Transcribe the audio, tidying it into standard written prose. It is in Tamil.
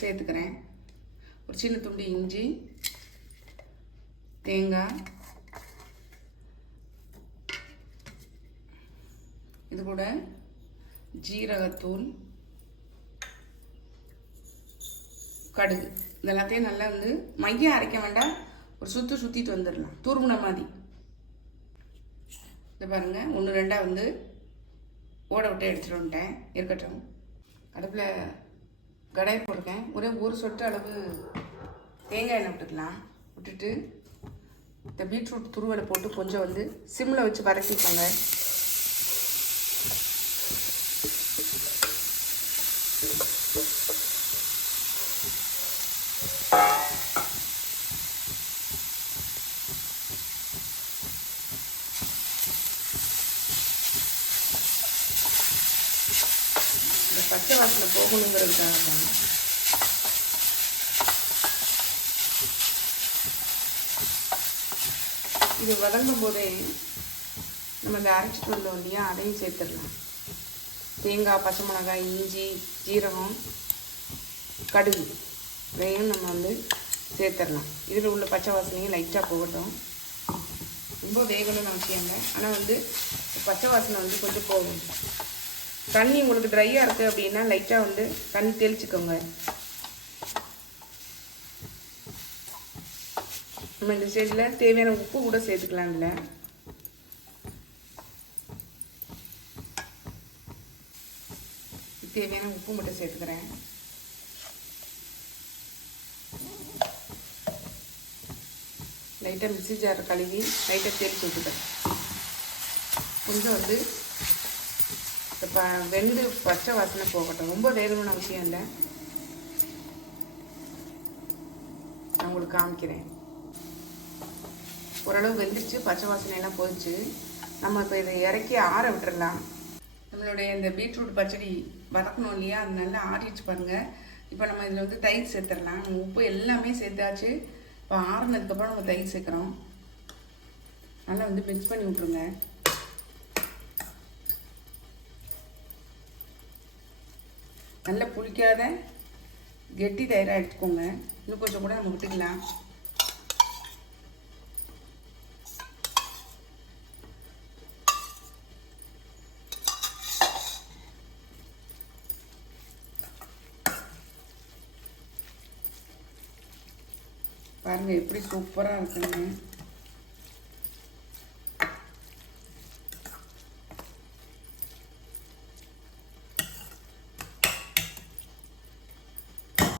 சேர்த்துக்கிறேன். ஒரு சின்ன துண்டு இஞ்சி, தேங்காய், இது கூட ஜீரகத்தூள், கடுகு, இதெல்லாத்தையும் நல்லா வந்து மையம் அரைக்க வேண்டாம், ஒரு சுற்றிட்டு வந்துடலாம், துருமுன மாதிரி. இதை பாருங்கள், 1 2 வந்து ஓட விட்டு எடுத்துகிட்டு வந்துட்டேன். இருக்கட்டும். அடுப்பில் கடாய் போட்டிருக்கேன். ஒரு சொட்டு அளவு தேங்காய் எண்ணெய் விட்டுக்கலாம். விட்டுட்டு இந்த பீட்ரூட் துருவலை போட்டு கொஞ்சம் வந்து சிம்மில் வச்சு வதக்கிக்கோங்க. இந்த பச்சை வாசனை போகணுங்கிறதுக்காக தான். இது வதங்கும் போதே நம்ம இந்த அரைச்சிட்டு வந்தோம் இல்லையா, அதையும் சேர்த்துடலாம். தேங்காய், பச்சை மிளகாய், இஞ்சி, ஜீரகம், கடுகு இதையும் நம்ம வந்து சேர்த்துடலாம். இதில் உள்ள பச்சை வாசனையும் லைட்டாக போகட்டும். ரொம்ப வேகணும்னு அவசியம் இல்லை, ஆனால் வந்து பச்சை வாசனை வந்து கொஞ்சம் போகும். தண்ணி உங்களுக்கு ட்ரையாக இருக்குது அப்படின்னா லைட்டாக வந்து தண்ணி தெளிச்சுக்கோங்க. நம்ம இந்த ஸ்டேஜில் தேவையான உப்பு கூட சேர்த்துக்கலாம். இல்லை தேவையான உப்பு மட்டும் சேர்த்துக்கிறேன். லைட்டாக மிக்ஸி ஜார் கழுவி லைட்டாக தெளித்து விட்டுக்கிறேன். கொஞ்சம் வந்து இப்போ வெந்து பச்சை வாசனை போகட்டும். ரொம்ப வேகணும்னு அவசியம் இல்லை, நான் உங்களுக்கு காமிக்கிறேன். ஓரளவு வெந்துருச்சு, பச்சை வாசனையெல்லாம் போயிடுச்சு. நம்ம இப்போ இதை இறக்கி ஆற விட்டுடலாம். நம்மளுடைய இந்த பீட்ரூட் பச்சடி வதக்கணும் இல்லையா, அது நல்லா ஆறிடுச்சு பாருங்கள். இப்போ நம்ம இதில் வந்து தயிர் சேர்த்துடலாம். நம்ம உப்பு எல்லாமே சேர்த்தாச்சு. இப்போ ஆறுனதுக்கப்புறம் நம்ம தயிர் சேர்க்குறோம். நல்லா வந்து மிக்ஸ் பண்ணி விட்ருங்க. நல்லா புளிக்காத கெட்டி தயிராக எடுத்துக்கோங்க. இன்னும் கொஞ்சம் கூட நம்ம விட்டுக்கலாம். பாருங்கள் எப்படி சூப்பராக இருக்குங்க.